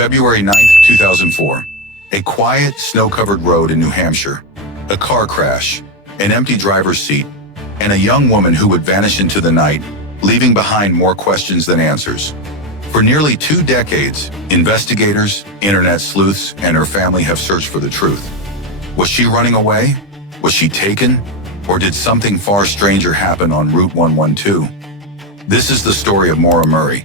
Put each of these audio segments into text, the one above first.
February 9th, 2004. A quiet, snow-covered road in New Hampshire. A car crash, an empty driver's seat, and a young woman who would vanish into the night, leaving behind more questions than answers. For nearly 2 decades, investigators, internet sleuths, and her family have searched for the truth. Was she running away? Was she taken? Or did something far stranger happen on Route 112? This is the story of Maura Murray,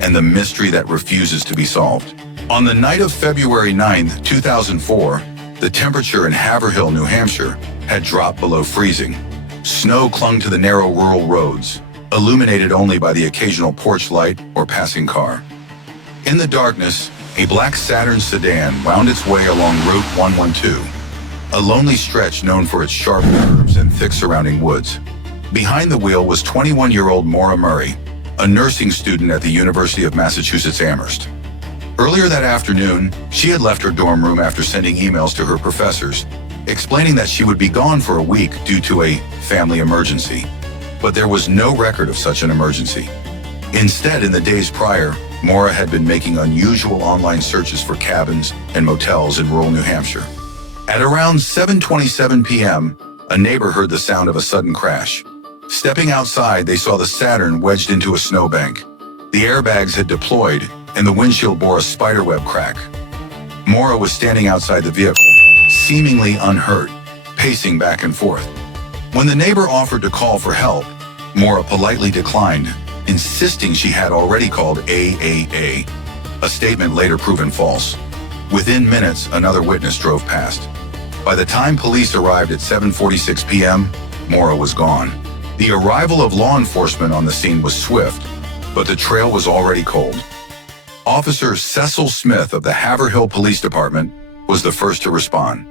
and the mystery that refuses to be solved. On the night of February 9th, 2004, the temperature in Haverhill, New Hampshire, had dropped below freezing. Snow clung to the narrow rural roads, illuminated only by the occasional porch light or passing car. In the darkness, a black Saturn sedan wound its way along Route 112, a lonely stretch known for its sharp curves and thick surrounding woods. Behind the wheel was 21-year-old Maura Murray, a nursing student at the University of Massachusetts Amherst. Earlier that afternoon, she had left her dorm room after sending emails to her professors, explaining that she would be gone for a week due to a family emergency. But there was no record of such an emergency. Instead, in the days prior, Maura had been making unusual online searches for cabins and motels in rural New Hampshire. At around 7:27 p.m., a neighbor heard the sound of a sudden crash. Stepping outside, they saw the Saturn wedged into a snowbank. The airbags had deployed, and the windshield bore a spiderweb crack. Maura was standing outside the vehicle, seemingly unhurt, pacing back and forth. When the neighbor offered to call for help, Maura politely declined, insisting she had already called AAA, a statement later proven false. Within minutes, another witness drove past. By the time police arrived at 7:46 p.m., Maura was gone. The arrival of law enforcement on the scene was swift, but the trail was already cold. Officer Cecil Smith of the Haverhill Police Department was the first to respond.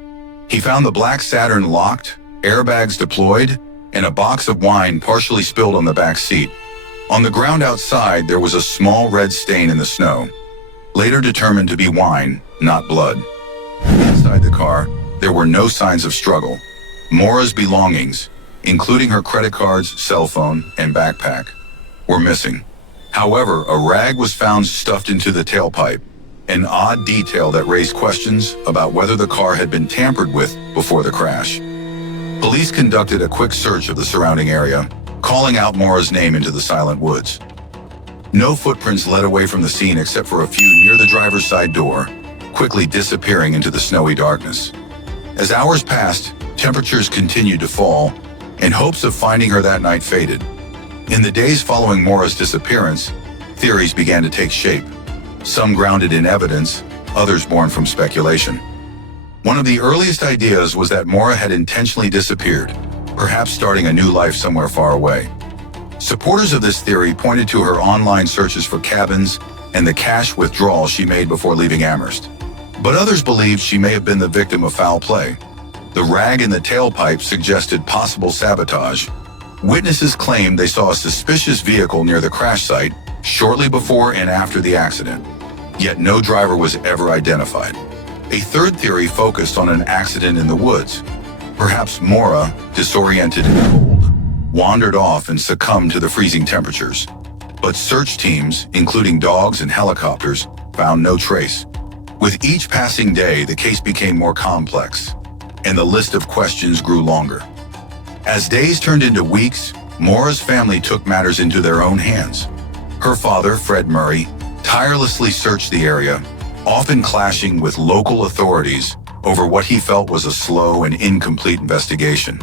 He found the black Saturn locked, airbags deployed, and a box of wine partially spilled on the back seat. On the ground outside, there was a small red stain in the snow, later determined to be wine, not blood. Inside the car, there were no signs of struggle. Maura's belongings, including her credit cards, cell phone, and backpack, were missing. However, a rag was found stuffed into the tailpipe, an odd detail that raised questions about whether the car had been tampered with before the crash. Police conducted a quick search of the surrounding area, calling out Maura's name into the silent woods. No footprints led away from the scene except for a few near the driver's side door, quickly disappearing into the snowy darkness. As hours passed, temperatures continued to fall, and hopes of finding her that night faded. In the days following Maura's disappearance, theories began to take shape, some grounded in evidence, others born from speculation. One of the earliest ideas was that Maura had intentionally disappeared, perhaps starting a new life somewhere far away. Supporters of this theory pointed to her online searches for cabins and the cash withdrawal she made before leaving Amherst. But others believed she may have been the victim of foul play. The rag in the tailpipe suggested possible sabotage. Witnesses claimed they saw a suspicious vehicle near the crash site shortly before and after the accident, yet no driver was ever identified. A third theory focused on an accident in the woods. Perhaps Maura, disoriented and cold, wandered off and succumbed to the freezing temperatures. But search teams, including dogs and helicopters, found no trace. With each passing day, the case became more complex, and the list of questions grew longer. As days turned into weeks, Maura's family took matters into their own hands. Her father, Fred Murray, tirelessly searched the area, often clashing with local authorities over what he felt was a slow and incomplete investigation.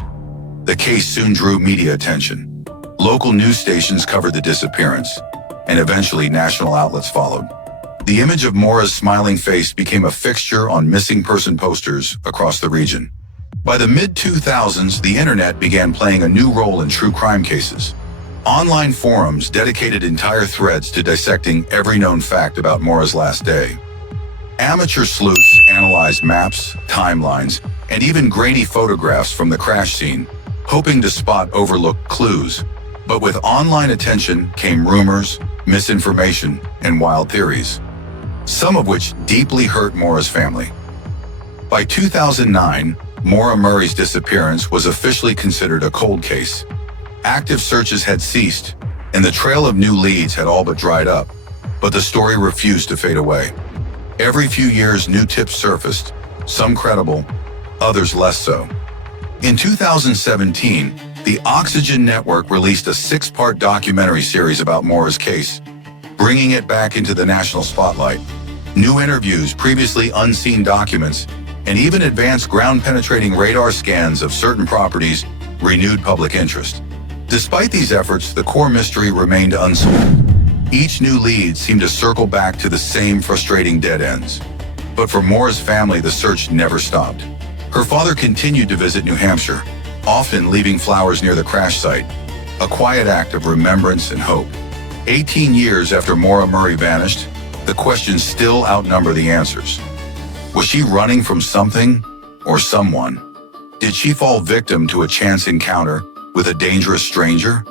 The case soon drew media attention. Local news stations covered the disappearance, and eventually national outlets followed. The image of Maura's smiling face became a fixture on missing person posters across the region. By the mid-2000s, the internet began playing a new role in true crime cases. Online forums dedicated entire threads to dissecting every known fact about Maura's last day. Amateur sleuths analyzed maps, timelines, and even grainy photographs from the crash scene, hoping to spot overlooked clues. But with online attention came rumors, misinformation, and wild theories, some of which deeply hurt Maura's family. By 2009, Maura Murray's disappearance was officially considered a cold case. Active searches had ceased, and the trail of new leads had all but dried up, but the story refused to fade away. Every few years, new tips surfaced, some credible, others less so. In 2017, the Oxygen Network released a 6-part documentary series about Maura's case, bringing it back into the national spotlight. New interviews, previously unseen documents, and even advanced ground-penetrating radar scans of certain properties renewed public interest. Despite these efforts, the core mystery remained unsolved. Each new lead seemed to circle back to the same frustrating dead ends. But for Maura's family, the search never stopped. Her father continued to visit New Hampshire, often leaving flowers near the crash site, a quiet act of remembrance and hope. 18 years after Maura Murray vanished, the questions still outnumber the answers. Was she running from something or someone? Did she fall victim to a chance encounter with a dangerous stranger?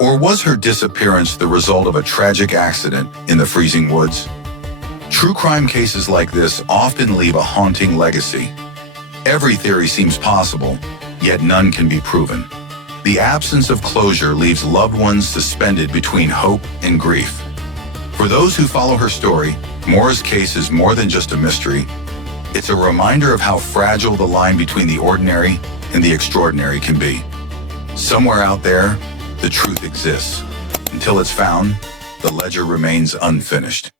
Or was her disappearance the result of a tragic accident in the freezing woods? True crime cases like this often leave a haunting legacy. Every theory seems possible, yet none can be proven. The absence of closure leaves loved ones suspended between hope and grief. For those who follow her story, Maura's case is more than just a mystery. It's a reminder of how fragile the line between the ordinary and the extraordinary can be. Somewhere out there, the truth exists. Until it's found, the ledger remains unfinished.